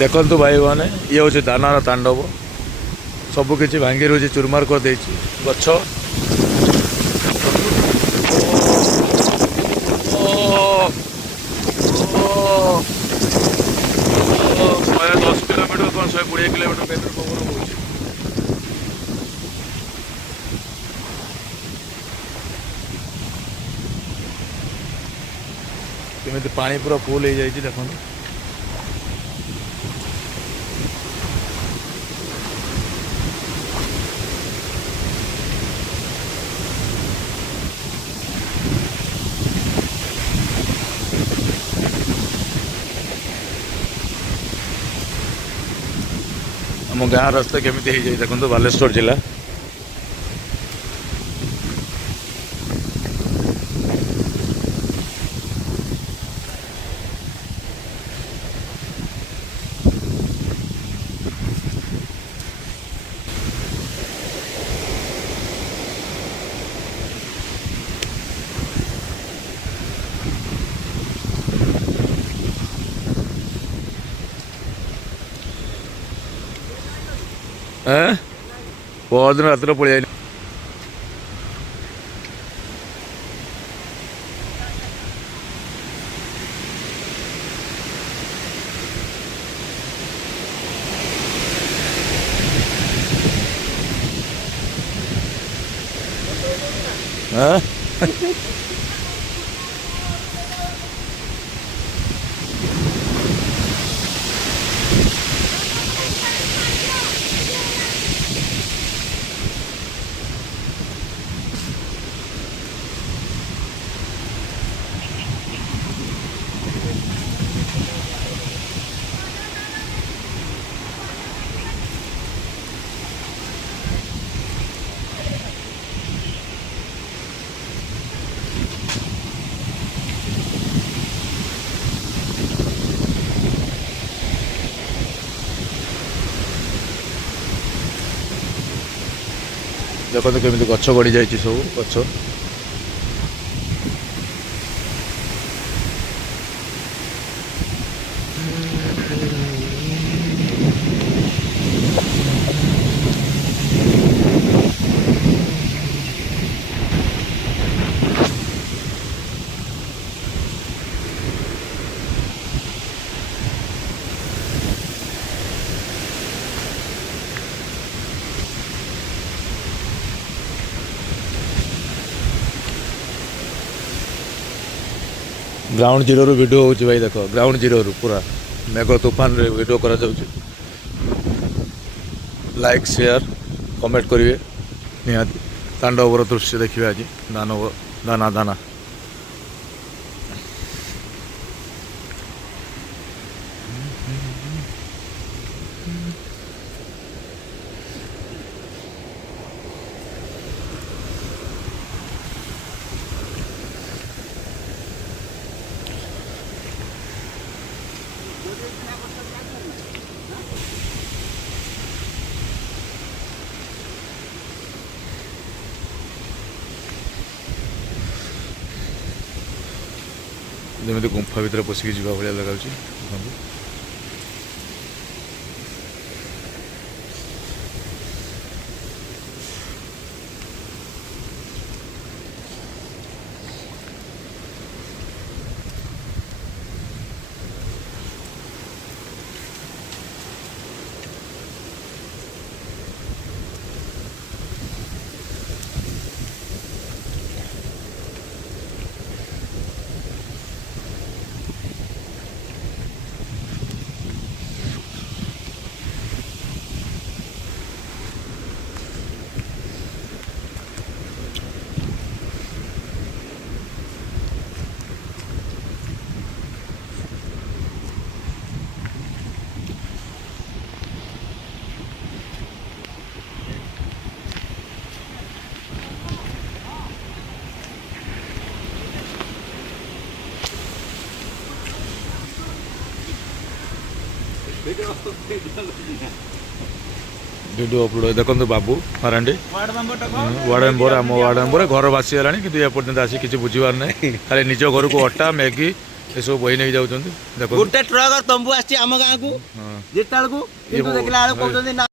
देखु भाई मैंने ये हूँ दानार तांडव सबकि भांगी रोज चुरमार कर गछ शहे 10 किलोमीटर कौन 120 किलोमीटर बेटर पवन हो केमी पानी पूरा फुल हो जाए देखो आम गाँ रास्ता केमी हो जाए देखो बालेश्वर जिला बहुत दिन रात पड़े देखो केमी गछ गड़ी जाइए सब गछ ग्राउंड जीरो वीडियो हो भाई देख ग्राउंड जीरो पूरा मेघ तूफान रे वीडियो करा जाउछि लाइक शेयर कमेंट करिवे निहाती तांडवर दृश्य देखिए आज दानव दाना दाना जमी गुंफा भितर पशिकी जावा भाया लगा वीडियो अपलोड देखो बाबू मारांडी वार्ड मेम्बर आम वार्ड मेम्बर घर बासीगला कि एपर्तंत आसी किसी बुझीबार ना खाली निज घर को अटा मैगी ଏସବୁ ବହି ନେଇକି ଯାଉଛନ୍ତି ଦେଖନ୍ତୁ। गोटे ट्रक तंबू आम गाँव को ହଁ जिता बेलू देखला कौन ना